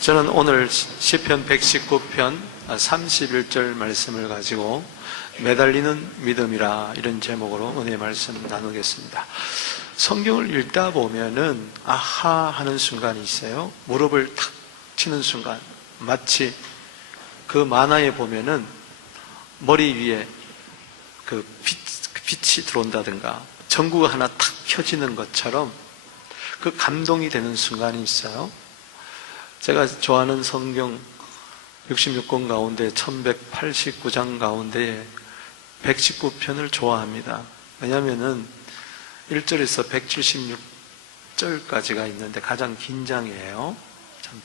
저는 오늘 시편 119편 31절 말씀을 가지고 매달리는 믿음이라 이런 제목으로 은혜의 말씀 나누겠습니다. 성경을 읽다 보면은 아하 하는 순간이 있어요. 무릎을 탁 치는 순간, 마치 그 만화에 보면은 머리 위에 그 빛이 들어온다든가 전구가 하나 탁 켜지는 것처럼 그 감동이 되는 순간이 있어요. 제가 좋아하는 성경 66권 가운데 1189장 가운데 119편을 좋아합니다. 왜냐하면은 1절에서 176절까지가 있는데 가장 긴 장이에요. 참.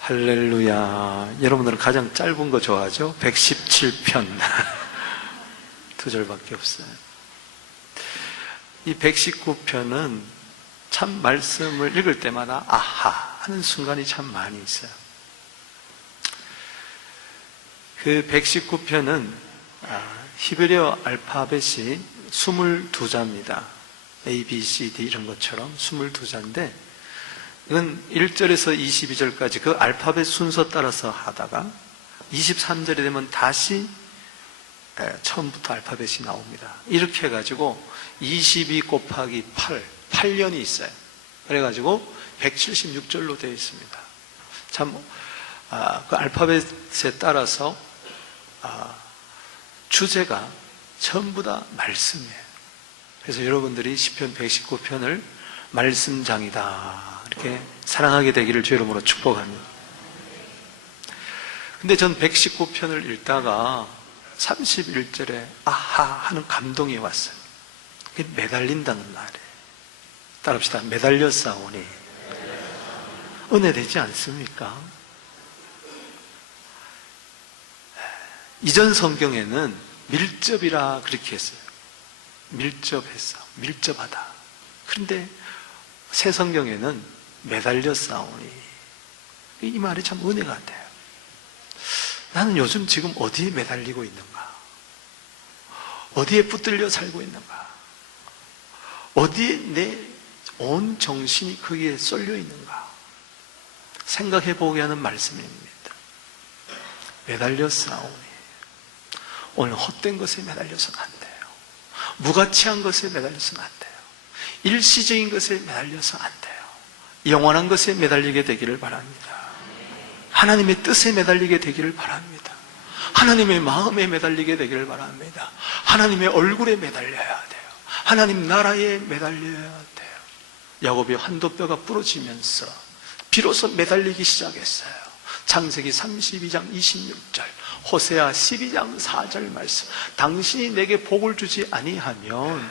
할렐루야. 여러분들은 가장 짧은 거 좋아하죠? 117편 2절밖에 없어요. 이 119편은 참 말씀을 읽을 때마다 아하 하는 순간이 참 많이 있어요. 그 119편은 히브리어 알파벳이 22자입니다. A, B, C, D 이런 것처럼 22자인데 이건 1절에서 22절까지 그 알파벳 순서 따라서 하다가 23절이 되면 다시 처음부터 알파벳이 나옵니다. 이렇게 해가지고 22 곱하기 8년이 있어요. 그래가지고 176절로 되어 있습니다. 참, 그 알파벳에 따라서 주제가 전부 다 말씀이에요. 그래서 여러분들이 시편 119편을 말씀장이다 이렇게 사랑하게 되기를 주 이름으로 축복합니다. 근데 전 119편을 읽다가 31절에 아하 하는 감동이 왔어요. 그게 매달린다는 말이에요. 따라합시다. 매달려 싸우니 은혜되지 않습니까? 이전 성경에는 밀접이라 그렇게 했어요. 밀접했어. 밀접하다. 그런데 새 성경에는 매달려 싸우니 이 말이 참 은혜가 돼요. 나는 요즘 지금 어디에 매달리고 있는가? 어디에 붙들려 살고 있는가? 어디에 내 온 정신이 거기에 쏠려 있는가? 생각해 보게 하는 말씀입니다. 매달려 싸우니 오늘 헛된 것에 매달려서는 안 돼요. 무가치한 것에 매달려서는 안 돼요. 일시적인 것에 매달려서 안 돼요. 영원한 것에 매달리게 되기를 바랍니다. 하나님의 뜻에 매달리게 되기를 바랍니다. 하나님의 마음에 매달리게 되기를 바랍니다. 하나님의 얼굴에 매달려야 돼요. 하나님 나라에 매달려야 돼요. 야곱이 환도뼈가 부러지면서 비로소 매달리기 시작했어요. 창세기 32장 26절, 호세아 12장 4절 말씀. 당신이 내게 복을 주지 아니하면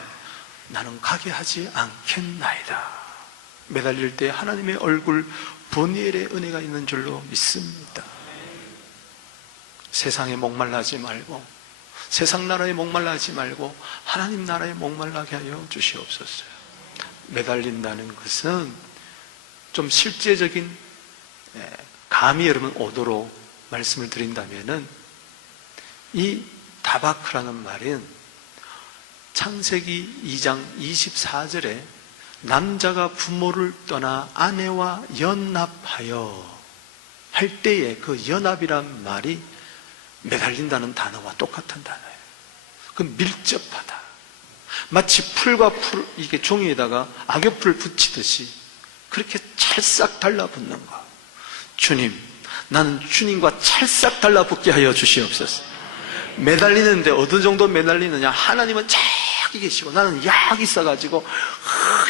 나는 가게 하지 않겠나이다. 매달릴 때 하나님의 얼굴 보니엘의 은혜가 있는 줄로 믿습니다. 세상에 목말라하지 말고, 세상 나라에 목말라하지 말고 하나님 나라에 목말라게 하여 주시옵소서. 매달린다는 것은 좀 실제적인 감이 여러분 오도록 말씀을 드린다면은 이 다바크라는 말은 창세기 2장 24절에 남자가 부모를 떠나 아내와 연합하여 할 때에 그 연합이란 말이 매달린다는 단어와 똑같은 단어예요. 그 밀접하다. 마치 풀과 풀, 이게 종이에다가 악엽풀 붙이듯이 그렇게 찰싹 달라붙는 거. 주님, 나는 주님과 찰싹 달라붙게 하여 주시옵소서. 매달리는데 어느 정도 매달리느냐? 하나님은 저기 계시고 나는 여기 있어가지고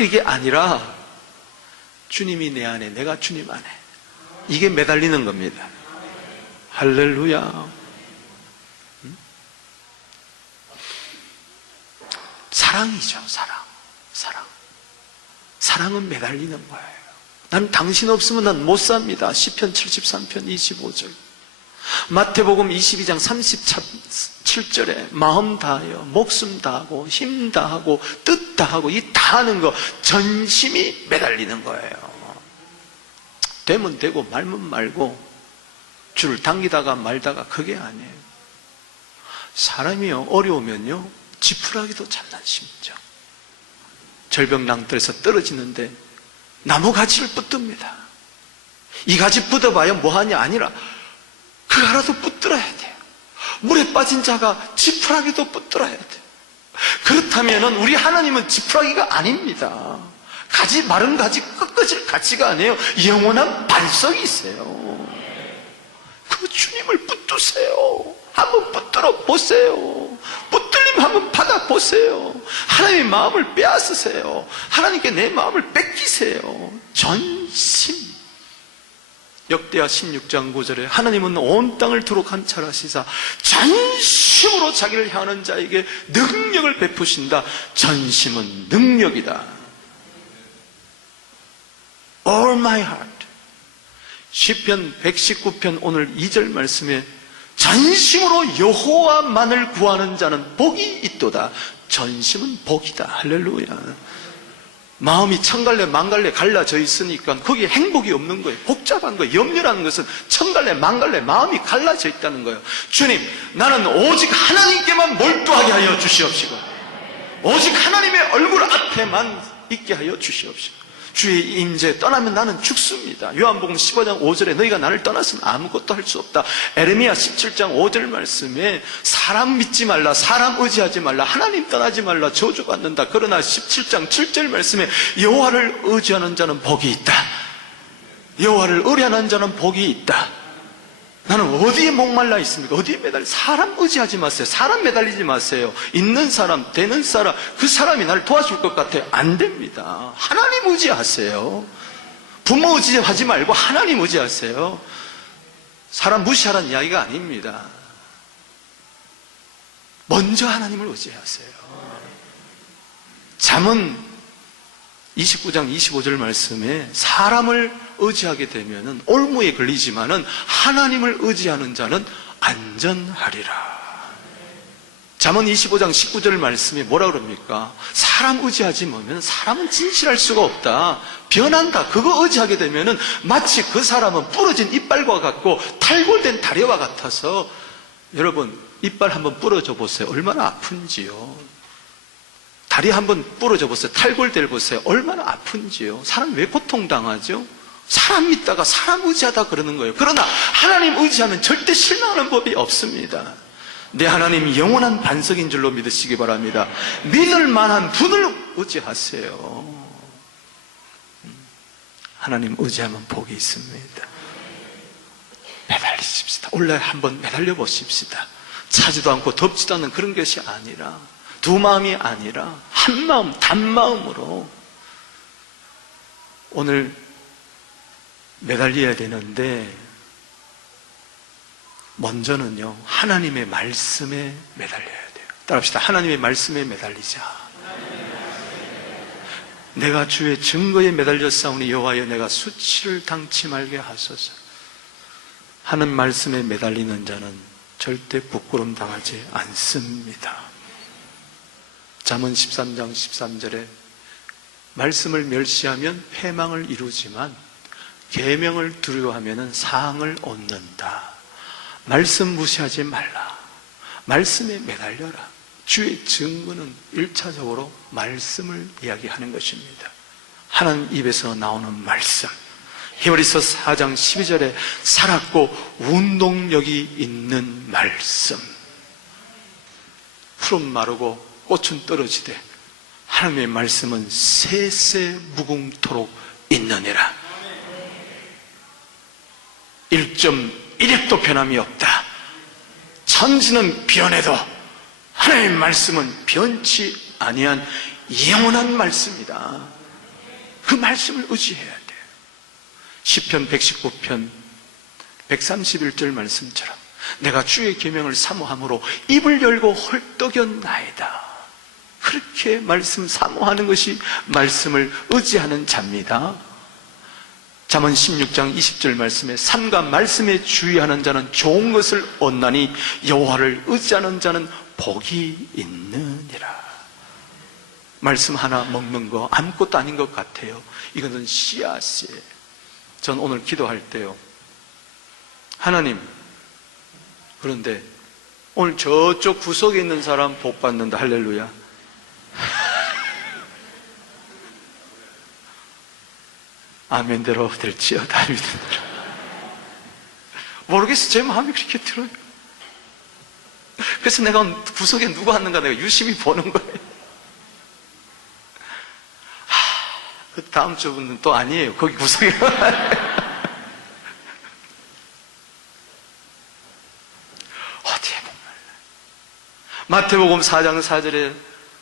이게 아니라 주님이 내 안에, 내가 주님 안에, 이게 매달리는 겁니다. 할렐루야. 사랑이죠. 사랑은 매달리는 거예요. 난 당신 없으면 난 못 삽니다. 시편 73편 25절, 마태복음 22장 37절에 마음 다하여 목숨 다하고 힘 다하고 뜻 다하고 이 다하는 거 전심이 매달리는 거예요. 되면 되고 말면 말고 줄을 당기다가 말다가 그게 아니에요. 사람이요 어려우면요 지푸라기도 참난 심정, 절벽 낭떠에서 떨어지는데 나무가지를 붙듭니다. 이 가지 뻗어봐야 뭐하냐 아니라 그 하나도 붙들어야 돼요. 물에 빠진 자가 지푸라기도 붙들어야 돼요. 그렇다면 우리 하나님은 지푸라기가 아닙니다. 가지, 마른 가지 꺾어질 가지가 아니에요. 영원한 반석이세요. 그 주님을 붙드세요. 한번 붙들어 보세요. 붙들림 한번 받아보세요. 하나님의 마음을 빼앗으세요. 하나님께 내 마음을 뺏기세요. 전심. 역대하 16장 9절에 하나님은 온 땅을 두루 관찰하시사 전심으로 자기를 향하는 자에게 능력을 베푸신다. 전심은 능력이다. All my heart. 시편 119편 오늘 2절 말씀에 전심으로 여호와만을 구하는 자는 복이 있도다. 전심은 복이다. 할렐루야. 마음이 천갈래 만갈래 갈라져 있으니까 거기에 행복이 없는 거예요. 복잡한 거예요. 염려라는 것은 천갈래 만갈래 마음이 갈라져 있다는 거예요. 주님, 나는 오직 하나님께만 몰두하게 하여 주시옵시고 오직 하나님의 얼굴 앞에만 있게 하여 주시옵시고 주의 임재 떠나면 나는 죽습니다. 요한복음 15장 5절에 너희가 나를 떠나서는 아무것도 할 수 없다. 에레미야 17장 5절 말씀에 사람 믿지 말라, 사람 의지하지 말라, 하나님 떠나지 말라, 저주받는다. 그러나 17장 7절 말씀에 여호와를 의지하는 자는 복이 있다. 여호와를 의뢰하는 자는 복이 있다. 나는 어디에 목말라 있습니까? 어디에 매달려? 사람 의지하지 마세요. 사람 매달리지 마세요. 있는 사람, 되는 사람, 그 사람이 나를 도와줄 것 같아요. 안 됩니다. 하나님 의지하세요. 부모 의지하지 말고 하나님 의지하세요. 사람 무시하라는 이야기가 아닙니다. 먼저 하나님을 의지하세요. 잠언 29장 25절 말씀에 사람을 의지하게 되면 올무에 걸리지만은 하나님을 의지하는 자는 안전하리라. 잠언 25장 19절 말씀에 뭐라 그럽니까? 사람 의지하지 말면 사람은 진실할 수가 없다. 변한다. 그거 의지하게 되면은 마치 그 사람은 부러진 이빨과 같고 탈골된 다리와 같아서 여러분 이빨 한번 부러져 보세요. 얼마나 아픈지요. 다리 한번 부러져 보세요. 탈골될 보세요. 얼마나 아픈지요. 사람 왜 고통당하죠? 사람 믿다가 사람 의지하다 그러는 거예요. 그러나 하나님 의지하면 절대 실망하는 법이 없습니다. 내 하나님 영원한 반석인 줄로 믿으시기 바랍니다. 믿을 만한 분을 의지하세요. 하나님 의지하면 복이 있습니다. 매달리십시다. 올해 한번 매달려 보십시다. 차지도 않고 덥지도 않는 그런 것이 아니라 두 마음이 아니라 한 마음, 단마음으로 오늘 매달려야 되는데 먼저는요 하나님의 말씀에 매달려야 돼요. 따라합시다. 하나님의 말씀에 매달리자. 내가 주의 증거에 매달렸사오니 여호와여 내가 수치를 당치 말게 하소서. 하는 말씀에 매달리는 자는 절대 부끄럼 당하지 않습니다. 잠언 13장 13절에 말씀을 멸시하면 패망을 이루지만 계명을 두려워하면 상을 얻는다. 말씀 무시하지 말라. 말씀에 매달려라. 주의 증거는 1차적으로 말씀을 이야기하는 것입니다. 하나님 입에서 나오는 말씀. 히브리서 4장 12절에 살았고 운동력이 있는 말씀. 풀은 마르고 꽃은 떨어지되 하나님의 말씀은 세세 무궁토록 있느니라. 1.1획도 변함이 없다. 천지는 변해도 하나님의 말씀은 변치 아니한 영원한 말씀이다. 그 말씀을 의지해야 돼요. 시편 119편 131절 말씀처럼 내가 주의 계명을 사모함으로 입을 열고 헐떡였나이다. 그렇게 말씀 사모하는 것이 말씀을 의지하는 자입니다. 잠언 16장 20절 말씀에 삼가 말씀에 주의하는 자는 좋은 것을 얻나니 여호와를 의지하는 자는 복이 있느니라. 말씀 하나 먹는 거 아무것도 아닌 것 같아요. 이것은 씨앗이에요. 전 오늘 기도할 때요, 하나님, 그런데 오늘 저쪽 구석에 있는 사람 복 받는다. 할렐루야. 아멘대로 될지어다. 믿음대로. 모르겠어. 제 마음이 그렇게 들어요. 그래서 내가 구석에 누가 왔는가 내가 유심히 보는 거예요. 그 다음 주는 또 아니에요. 거기 구석에. 어디에 목말라. 마태복음 4장 4절에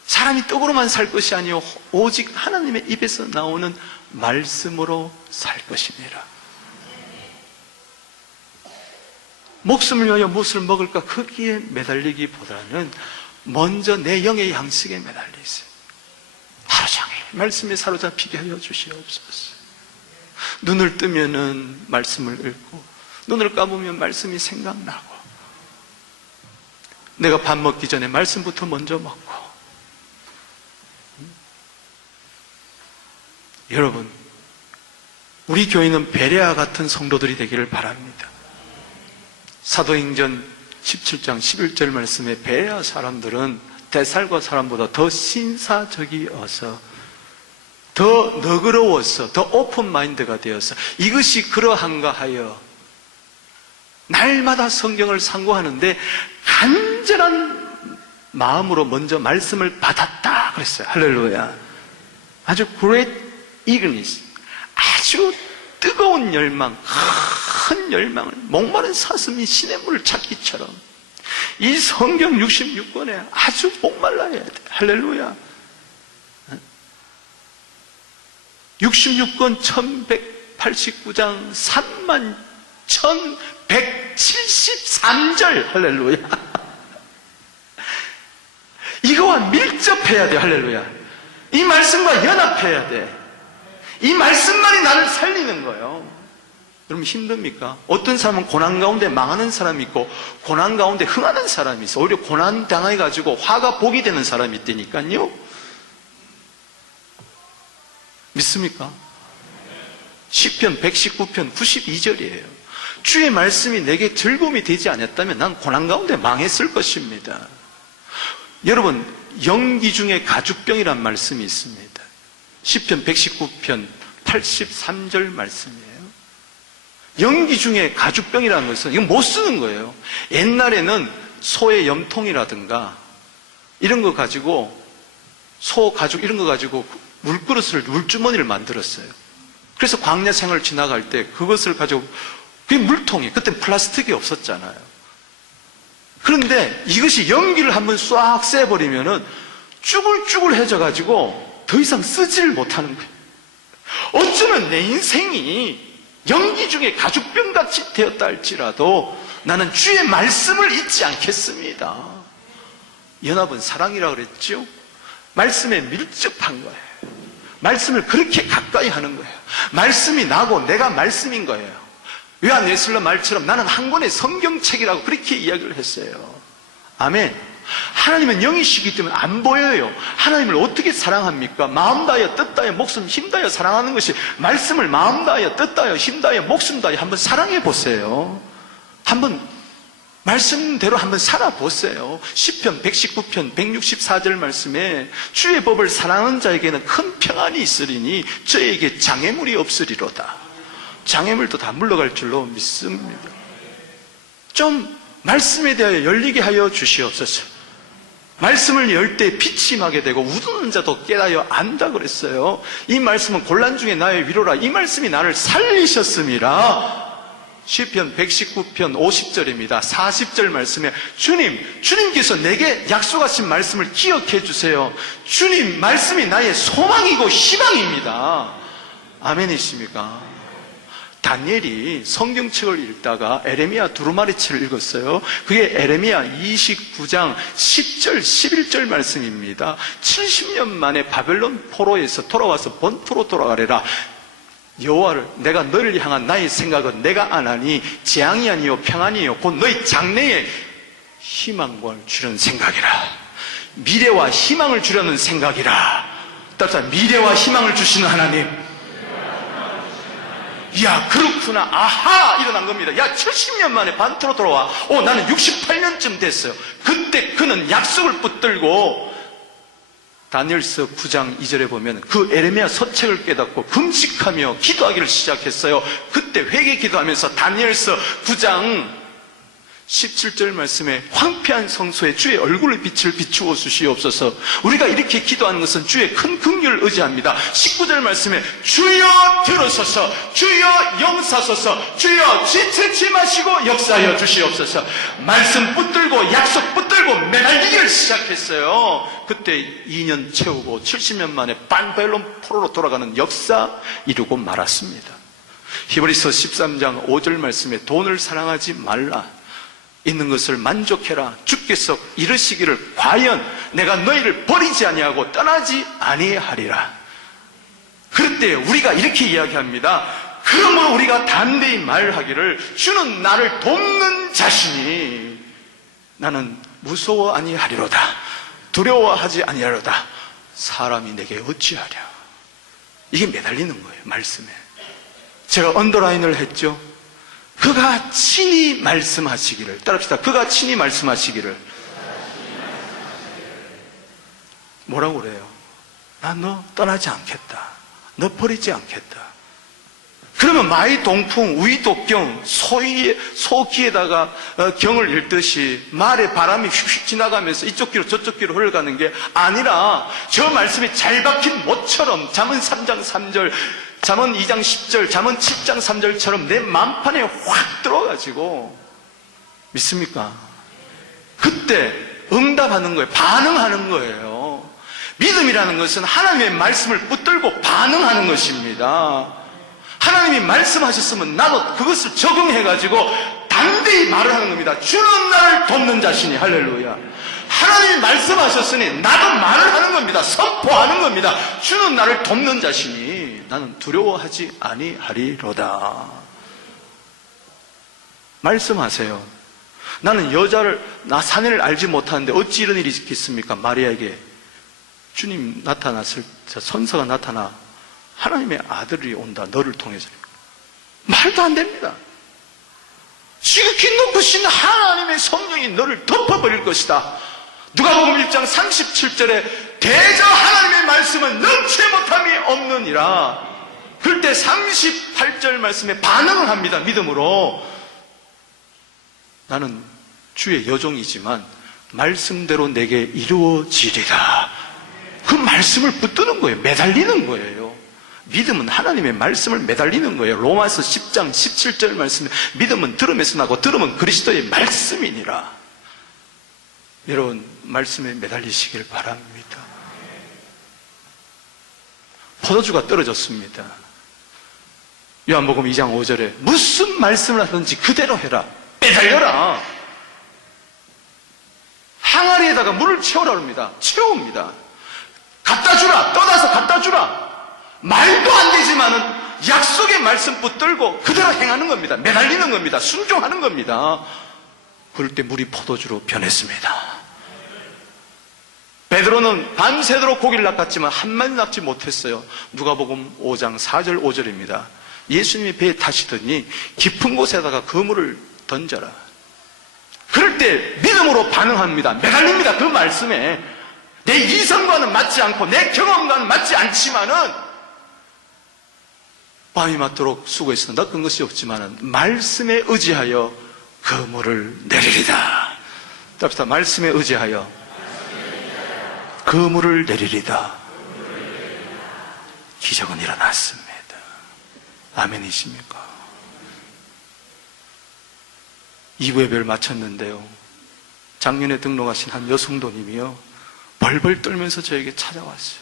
사람이 떡으로만 살 것이 아니요 오직 하나님의 입에서 나오는 말씀으로 살 것이니라. 목숨을 위하여 무엇을 먹을까 거기에 매달리기보다는 먼저 내 영의 양식에 매달리세요. 하루 종일 말씀에 사로잡히게 하여 주시옵소서. 눈을 뜨면은 말씀을 읽고 눈을 감으면 말씀이 생각나고 내가 밥 먹기 전에 말씀부터 먼저 먹고. 여러분, 우리 교회는 베레아 같은 성도들이 되기를 바랍니다. 사도행전 17장 11절 말씀에 베레아 사람들은 데살과 사람보다 더 신사적이어서 더 너그러워서 더 오픈마인드가 되어서 이것이 그러한가 하여 날마다 성경을 상고하는데 간절한 마음으로 먼저 말씀을 받았다 그랬어요. 할렐루야. 아주 great eagerness, 아주 뜨거운 열망, 큰 열망을, 목마른 사슴이 시냇 물을 찾기처럼 이 성경 66권에 아주 목말라야 돼. 할렐루야. 66권 1189장 31,173절. 할렐루야. 이거와 밀접해야 돼. 할렐루야. 이 말씀과 연합해야 돼. 이 말씀만이 나를 살리는 거예요. 여러분 힘듭니까? 어떤 사람은 고난 가운데 망하는 사람이 있고 고난 가운데 흥하는 사람이 있어. 오히려 고난 당해가지고 화가 복이 되는 사람이 있다니까요. 믿습니까? 시편 119편 92절이에요. 주의 말씀이 내게 즐거움이 되지 않았다면 난 고난 가운데 망했을 것입니다. 여러분, 영기 중에 가죽병이란 말씀이 있습니다. 시편 119편 83절 말씀이에요. 영기 중에 가죽병이라는 것은 이건 못 쓰는 거예요. 옛날에는 소의 염통이라든가 이런 거 가지고, 소 가죽 이런 거 가지고 물그릇을, 물주머니를 만들었어요. 그래서 광야 생활을 지나갈 때 그것을 가지고, 그게 물통이에요. 그때 플라스틱이 없었잖아요. 그런데 이것이 연기를 한번 싹 쐬버리면은 쭈글쭈글해져 가지고 더 이상 쓰지를 못하는 거예요. 어쩌면 내 인생이 연기 중에 가죽병같이 되었다 할지라도 나는 주의 말씀을 잊지 않겠습니다. 연합은 사랑이라고 그랬죠? 말씀에 밀접한 거예요. 말씀을 그렇게 가까이 하는 거예요. 말씀이 나고 내가 말씀인 거예요. 요한예슬러 말처럼 나는 한 권의 성경책이라고 그렇게 이야기를 했어요. 아멘. 하나님은 영이시기 때문에 안 보여요. 하나님을 어떻게 사랑합니까? 마음 다하여 뜻 다하여 목숨 힘 다하여 사랑하는 것이, 말씀을 마음 다하여 뜻 다하여 힘 다하여 목숨 다하여 한번 사랑해 보세요. 한번 말씀대로 한번 살아보세요. 시편 119편 164절 말씀에 주의 법을 사랑하는 자에게는 큰 평안이 있으리니 저에게 장애물이 없으리로다. 장애물도 다 물러갈 줄로 믿습니다. 좀 말씀에 대하여 열리게 하여 주시옵소서. 말씀을 열 때 빛이 임하게 되고 우는 자도 깨달아 안다 그랬어요. 이 말씀은 곤란 중에 나의 위로라. 이 말씀이 나를 살리셨음이라. 시편 119편 50절입니다. 40절 말씀에 주님께서 내게 약속하신 말씀을 기억해 주세요. 주님 말씀이 나의 소망이고 희망입니다. 아멘이십니까? 다니엘이 성경책을 읽다가 에레미야 두루마리책을 읽었어요. 그게 에레미야 29장 10절 11절 말씀입니다. 70년 만에 바벨론 포로에서 돌아와서 본토로 돌아가래라. 여호와를, 내가 너를 향한 나의 생각은 내가 안하니 재앙이 아니요 평안이요 곧 너희 장래에 희망을 주려는 생각이라. 미래와 희망을 주려는 생각이라. 따라서 미래와 희망을 주시는 하나님. 야, 그렇구나. 아하! 일어난 겁니다. 야, 70년 만에 반토로 돌아와. 나는 68년쯤 됐어요. 그때 그는 약속을 붙들고 다니엘서 9장 2절에 보면 그 에레미야 서책을 깨닫고 금식하며 기도하기를 시작했어요. 그때 회개 기도하면서 다니엘서 9장 17절 말씀에 황폐한 성소에 주의 얼굴의 빛을 비추어 주시옵소서. 우리가 이렇게 기도하는 것은 주의 큰 긍휼을 의지합니다. 19절 말씀에 주여 들으소서, 주여 용사소서, 주여 지체치 마시고 역사하여 주시옵소서. 말씀 붙들고 약속 붙들고 매달리기를 시작했어요. 그때 2년 채우고 70년 만에 반벨론 포로로 돌아가는 역사 이루고 말았습니다. 히브리서 13장 5절 말씀에 돈을 사랑하지 말라, 있는 것을 만족해라. 주께서 이르시기를 과연 내가 너희를 버리지 아니하고 떠나지 아니하리라. 그럴 때 우리가 이렇게 이야기합니다. 그러므로 우리가 담대히 말하기를 주는 나를 돕는 자신이 나는 무서워 아니하리로다, 두려워하지 아니하리로다. 사람이 내게 어찌하랴. 이게 매달리는 거예요, 말씀에. 제가 언더라인을 했죠. 그가 친히 말씀하시기를. 따라합시다. 그가 친히 말씀하시기를. 뭐라고 그래요? 난 너 떠나지 않겠다, 너 버리지 않겠다. 그러면 마이 동풍 우이독경, 소기에다가 경을 읽듯이 말에 바람이 휙휙 지나가면서 이쪽 귀로 저쪽 귀로 흘러가는 게 아니라 저 말씀이 잘 박힌 못처럼 잠언 3장 3절, 잠언 2장 10절, 잠언 7장 3절처럼 내 만판에 확 들어가지고, 믿습니까? 그때 응답하는 거예요. 반응하는 거예요. 믿음이라는 것은 하나님의 말씀을 붙들고 반응하는 것입니다. 하나님이 말씀하셨으면 나도 그것을 적용해가지고 담대히 말을 하는 겁니다. 주는 나를 돕는 자신이. 할렐루야. 하나님이 말씀하셨으니 나도 말을 하는 겁니다. 선포하는 겁니다. 주는 나를 돕는 자신이 나는 두려워하지 아니하리로다. 말씀하세요. 나는 나 사내를 알지 못하는데 어찌 이런 일이 있겠습니까? 마리아에게 주님 나타났을 때 선서가 나타나 하나님의 아들이 온다, 너를 통해서. 말도 안 됩니다. 지극히 높으신 하나님의 성령이 너를 덮어버릴 것이다. 누가복음 1장 37절에 대저 하나님의 말씀은 능치 못함이 없느니라. 그럴 때 38절 말씀에 반응을 합니다. 믿음으로. 나는 주의 여종이지만 말씀대로 내게 이루어지리라. 그 말씀을 붙드는 거예요. 매달리는 거예요. 믿음은 하나님의 말씀을 매달리는 거예요. 로마서 10장 17절 말씀에 믿음은 들음에서 나고 들음은 그리스도의 말씀이니라. 여러분, 말씀에 매달리시길 바랍니다. 포도주가 떨어졌습니다. 요한복음 2장 5절에 무슨 말씀을 하든지 그대로 해라. 매달려라. 항아리에다가 물을 채우라 합니다. 채웁니다. 갖다 주라. 떠나서 갖다 주라. 말도 안 되지만은 약속의 말씀 붙들고 그대로 행하는 겁니다. 매달리는 겁니다. 순종하는 겁니다. 그럴 때 물이 포도주로 변했습니다. 베드로는 밤새도록 고기를 낚았지만 한 마리 낚지 못했어요. 누가복음 5장 4절 5절입니다. 예수님이 배에 타시더니 깊은 곳에다가 그물을 던져라. 그럴 때 믿음으로 반응합니다. 매달립니다. 그 말씀에. 내 이성과는 맞지 않고 내 경험과는 맞지 않지만은 밤이 맞도록 수고했으나 낚은 것이 없지만은 말씀에 의지하여 그물을 내리리다. 답시다. 말씀에 의지하여 그물을 내리리다. 기적은 일어났습니다. 아멘이십니까? 2부 예배를 마쳤는데요, 작년에 등록하신 한 여성도님이요 벌벌 떨면서 저에게 찾아왔어요.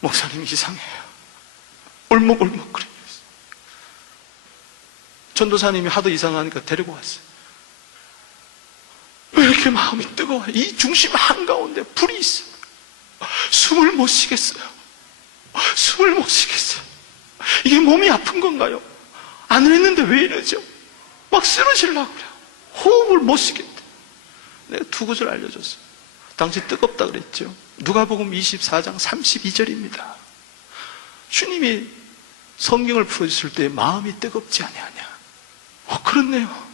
목사님 이상해요. 울먹울먹거리면서. 전도사님이 하도 이상하니까 데리고 왔어요. 왜 이렇게 마음이 뜨거워요? 이 중심 한가운데 불이 있어요. 숨을 못 쉬겠어요. 숨을 못 쉬겠어요. 이게 몸이 아픈 건가요? 안 했는데 왜 이러죠? 막 쓰러지려고 그래요. 호흡을 못 쉬겠대. 내가 두 구절 알려줬어요. 당시 뜨겁다 그랬죠. 누가복음 24장 32절입니다. 주님이 성경을 풀어주실 때 마음이 뜨겁지 아니하냐. 그렇네요.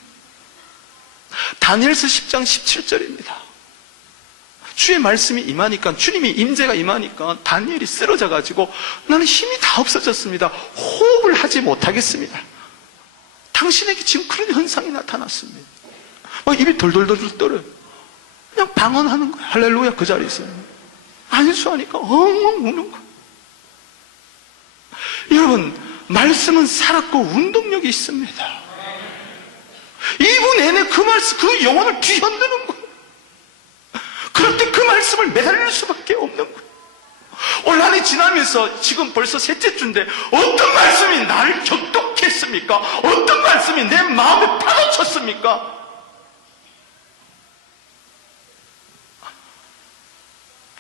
다니엘서 10장 17절입니다. 주의 말씀이 임하니까, 주님이 임재가 임하니까 다니엘이 쓰러져 가지고 나는 힘이 다 없어졌습니다. 호흡을 하지 못하겠습니다. 당신에게 지금 그런 현상이 나타났습니다. 막 입이 돌돌돌 떨어요. 그냥 방언하는 거예요. 할렐루야. 그 자리에서 안수하니까 엉엉 우는 거예요. 여러분, 말씀은 살았고 운동력이 있습니다. 2분 내내 그 말씀, 그 영혼을 뒤흔드는 거예요. 그럴 때 그 말씀을 매달릴 수밖에 없는 거예요. 올 한해 지나면서 지금 벌써 셋째 주인데 어떤 말씀이 나를 격동했습니까? 어떤 말씀이 내 마음에 파묻혔습니까?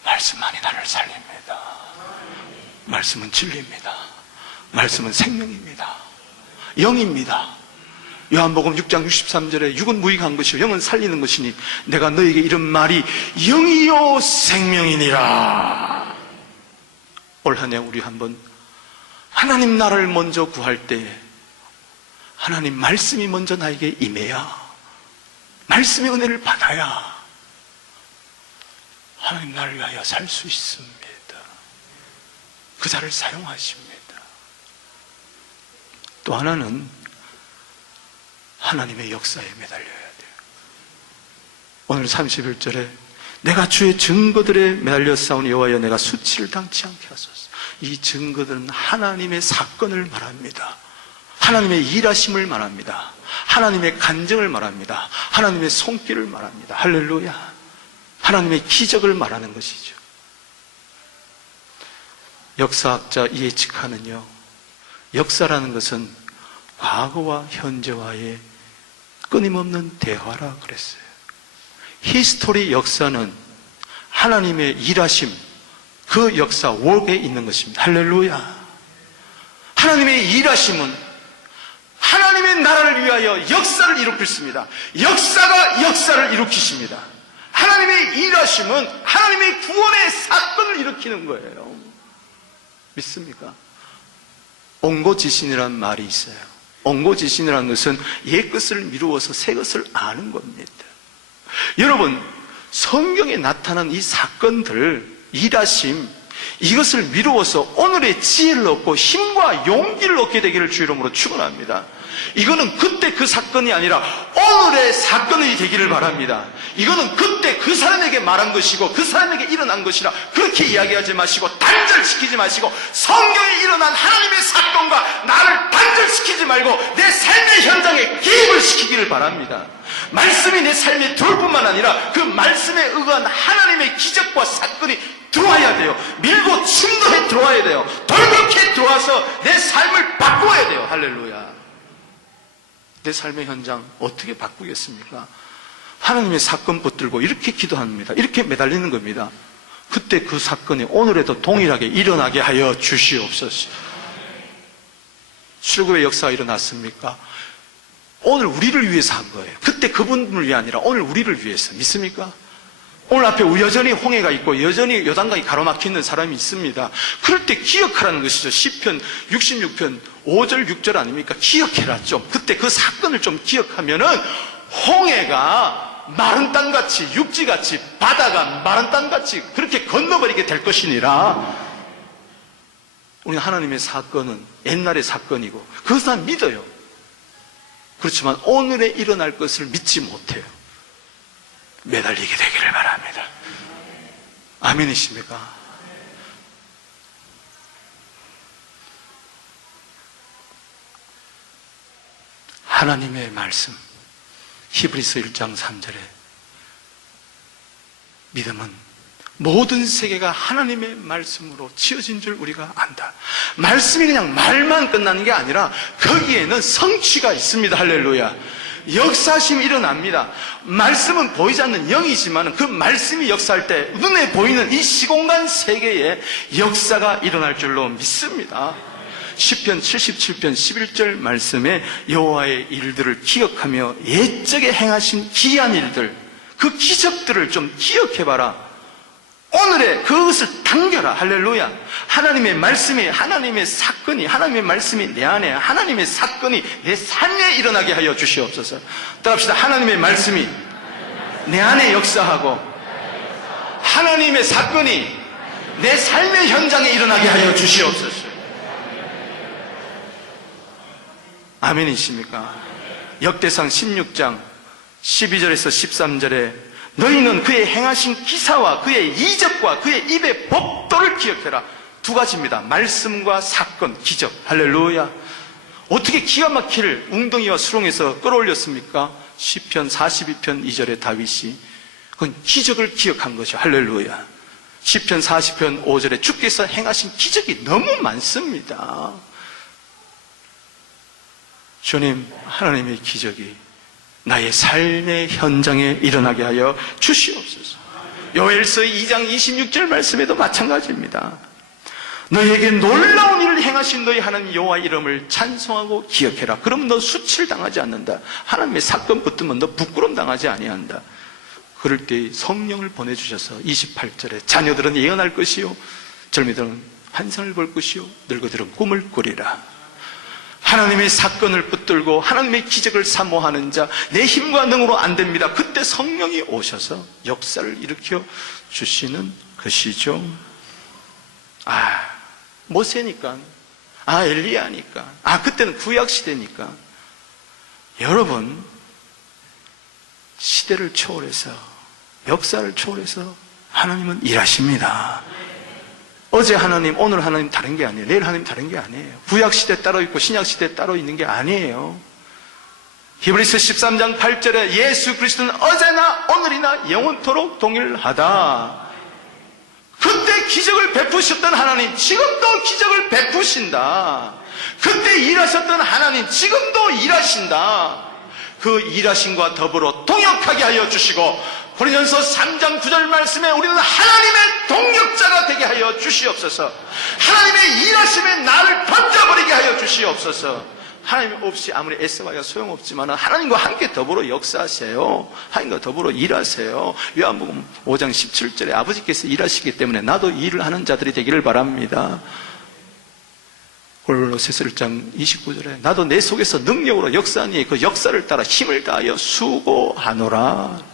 말씀만이 나를 살립니다. 말씀은 진리입니다. 말씀은 생명입니다. 영입니다. 요한복음 6장 63절에 육은 무익한 것이요 영은 살리는 것이니 내가 너에게 이런 말이 영이요 생명이니라. 올 한 해 우리 한번 하나님 나라를 먼저 구할 때 하나님 말씀이 먼저 나에게 임해야, 말씀의 은혜를 받아야 하나님 나를 위하여 살 수 있습니다. 그 자를 사용하십니다. 또 하나는 하나님의 역사에 매달려야 돼요. 오늘 31절에 내가 주의 증거들에 매달려 싸우니 여호와여 내가 수치를 당치 않게 하소서. 이 증거들은 하나님의 사건을 말합니다. 하나님의 일하심을 말합니다. 하나님의 간증을 말합니다. 하나님의 손길을 말합니다. 할렐루야. 하나님의 기적을 말하는 것이죠. 역사학자 이에치카는요, 역사라는 것은 과거와 현재와의 끊임없는 대화라 그랬어요. 히스토리 역사는 하나님의 일하심, 그 역사, work에 있는 것입니다. 할렐루야. 하나님의 일하심은 하나님의 나라를 위하여 역사를 일으켰습니다. 역사가 역사를 일으키십니다. 하나님의 일하심은 하나님의 구원의 사건을 일으키는 거예요. 믿습니까? 옹고지신이라는 말이 있어요. 옹고지신이라는 것은 옛 것을 미루어서 새 것을 아는 겁니다. 여러분, 성경에 나타난 이 사건들, 일하심, 이것을 미루어서 오늘의 지혜를 얻고 힘과 용기를 얻게 되기를 주 이름으로 축원합니다. 이거는 그때 그 사건이 아니라 오늘의 사건이 되기를 바랍니다. 이거는 그때 그 사람에게 말한 것이고 그 사람에게 일어난 것이라 그렇게 이야기하지 마시고 단절시키지 마시고 성경에 일어난 하나님의 사건과 나를 단절시키지 말고 내 삶의 현장에 개입을 시키기를 바랍니다. 말씀이 내 삶에 들어올 뿐만 아니라 그 말씀에 의한 하나님의 기적과 사건이 들어와야 돼요. 밀고 침도해 들어와야 돼요. 돌격해 들어와서 내 삶을 바꾸어야 돼요. 할렐루야. 내 삶의 현장 어떻게 바꾸겠습니까? 하나님의 사건 붙들고 이렇게 기도합니다. 이렇게 매달리는 겁니다. 그때 그 사건이 오늘에도 동일하게 일어나게 하여 주시옵소서. 출애굽의 역사가 일어났습니까? 오늘 우리를 위해서 한 거예요. 그때 그분을 위해 아니라 오늘 우리를 위해서. 믿습니까? 오늘 앞에 여전히 홍해가 있고 여전히 요단강이 가로막히는 사람이 있습니다. 그럴 때 기억하라는 것이죠. 시편 66편 5절 6절 아닙니까? 기억해라 좀. 그때 그 사건을 좀 기억하면은 홍해가 마른 땅같이, 육지같이, 바다가 마른 땅같이 그렇게 건너버리게 될 것이니라. 우리 하나님의 사건은 옛날의 사건이고 그것을 믿어요. 그렇지만 오늘에 일어날 것을 믿지 못해요. 매달리게 되기를 바랍니다. 아멘이십니까? 하나님의 말씀, 히브리서 1장 3절에 믿음은 모든 세계가 하나님의 말씀으로 지어진 줄 우리가 안다. 말씀이 그냥 말만 끝나는 게 아니라 거기에는 성취가 있습니다. 할렐루야. 역사심이 일어납니다. 말씀은 보이지 않는 영이지만 그 말씀이 역사할 때 눈에 보이는 이 시공간 세계에 역사가 일어날 줄로 믿습니다. 시편 77편 11절 말씀에 여호와의 일들을 기억하며 옛적에 행하신 기이한 일들, 그 기적들을 좀 기억해봐라. 오늘의 그것을 당겨라. 할렐루야. 하나님의 말씀이, 하나님의 사건이, 하나님의 말씀이 내 안에, 하나님의 사건이 내 삶에 일어나게 하여 주시옵소서. 따라합시다. 하나님의 말씀이 내 안에 역사하고 하나님의 사건이 내 삶의 현장에 일어나게 하여 주시옵소서. 아멘이십니까? 역대상 16장 12절에서 13절에 너희는 그의 행하신 기사와 그의 이적과 그의 입의 법도를 기억해라. 두 가지입니다. 말씀과 사건, 기적. 할렐루야. 어떻게 기가 막힐 웅덩이와 수렁에서 끌어올렸습니까? 시편 42편 2절에 다윗이 그건 기적을 기억한 거죠. 할렐루야. 시편 40편 5절에 주께서 행하신 기적이 너무 많습니다. 주님, 하나님의 기적이 나의 삶의 현장에 일어나게 하여 주시옵소서. 요엘서 2장 26절 말씀에도 마찬가지입니다. 너희에게 놀라운 일을 행하신 너희 하나님 여호와 이름을 찬송하고 기억해라. 그럼 너 수치를 당하지 않는다. 하나님의 사건 붙으면 너 부끄러움 당하지 아니한다. 그럴 때 성령을 보내주셔서 28절에 자녀들은 예언할 것이요 젊이들은 환상을 볼 것이요 늙어들은 꿈을 꾸리라. 하나님의 사건을 붙들고 하나님의 기적을 사모하는 자, 내 힘과 능으로 안 됩니다. 그때 성령이 오셔서 역사를 일으켜 주시는 것이죠. 모세니까, 엘리야니까, 그때는 구약시대니까. 여러분, 시대를 초월해서, 역사를 초월해서 하나님은 일하십니다. 어제 하나님, 오늘 하나님 다른 게 아니에요. 내일 하나님 다른 게 아니에요. 구약시대 따로 있고 신약시대 따로 있는 게 아니에요. 히브리서 13장 8절에 예수 그리스도는 어제나 오늘이나 영원토록 동일하다. 그때 기적을 베푸셨던 하나님 지금도 기적을 베푸신다. 그때 일하셨던 하나님 지금도 일하신다. 그 일하심과 더불어 동역하게 하여 주시고 고린도전서 3장 9절 말씀에 우리는 하나님의 동역자가 되게 하여 주시옵소서. 하나님의 일하심에 나를 던져버리게 하여 주시옵소서. 하나님 없이 아무리 애써봐야 소용없지만 하나님과 함께 더불어 역사하세요. 하나님과 더불어 일하세요. 요한복음 5장 17절에 아버지께서 일하시기 때문에 나도 일을 하는 자들이 되기를 바랍니다. 골로새서 1장 29절에 나도 내 속에서 능력으로 역사하니 그 역사를 따라 힘을 다하여 수고하노라.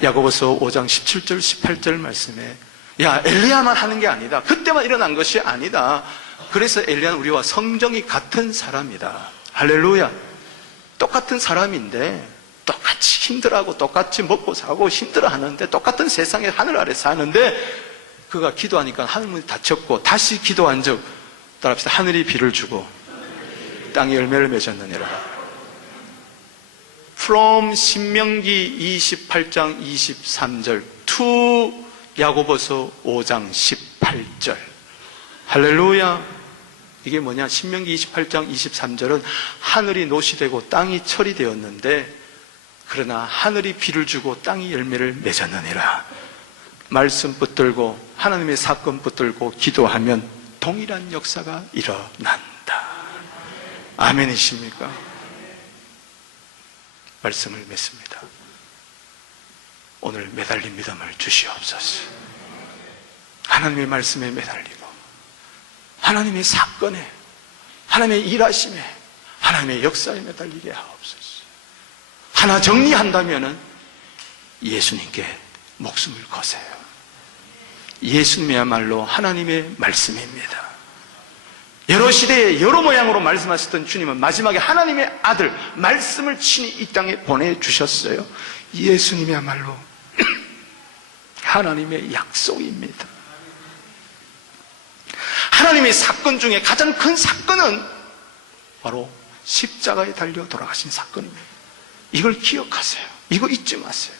야고보서 5장 17절 18절 말씀에 엘리야만 하는 게 아니다. 그때만 일어난 것이 아니다. 그래서 엘리야는 우리와 성정이 같은 사람이다. 할렐루야. 똑같은 사람인데 똑같이 힘들어하고 똑같이 먹고 사고 힘들어하는데 똑같은 세상에 하늘 아래 사는데 그가 기도하니까 하늘문이 닫혔고 다시 기도한 적 따라합시다. 하늘이 비를 주고 땅이 열매를 맺었느니라. From 신명기 28장 23절 to 야고보서 5장 18절. 할렐루야. 이게 뭐냐? 신명기 28장 23절은 하늘이 노시되고 땅이 철이 되었는데 그러나 하늘이 비를 주고 땅이 열매를 맺었느니라. 말씀 붙들고 하나님의 사건 붙들고 기도하면 동일한 역사가 일어난다. 아멘이십니까? 말씀을 맺습니다. 오늘 매달린 믿음을 주시옵소서. 하나님의 말씀에 매달리고 하나님의 사건에, 하나님의 일하심에, 하나님의 역사에 매달리게 하옵소서. 하나 정리한다면은 예수님께 목숨을 거세요. 예수님이야말로 하나님의 말씀입니다. 여러 시대에 여러 모양으로 말씀하셨던 주님은 마지막에 하나님의 아들 말씀을 친히 이 땅에 보내주셨어요. 예수님이야말로 하나님의 약속입니다. 하나님의 사건 중에 가장 큰 사건은 바로 십자가에 달려 돌아가신 사건입니다. 이걸 기억하세요. 이거 잊지 마세요.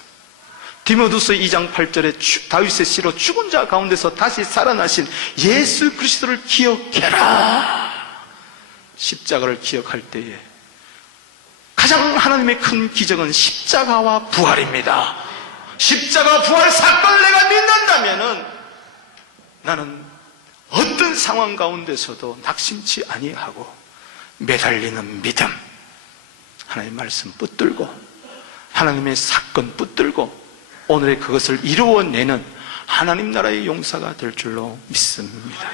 디모데후서 2장 8절에 다윗의 씨로 죽은 자 가운데서 다시 살아나신 예수 그리스도를 기억해라. 십자가를 기억할 때에 가장 하나님의 큰 기적은 십자가와 부활입니다. 십자가 부활 사건을 내가 믿는다면은 나는 어떤 상황 가운데서도 낙심치 아니하고 매달리는 믿음, 하나님의 말씀 붙들고 하나님의 사건 붙들고 오늘의 그것을 이루어내는 하나님 나라의 용사가 될 줄로 믿습니다.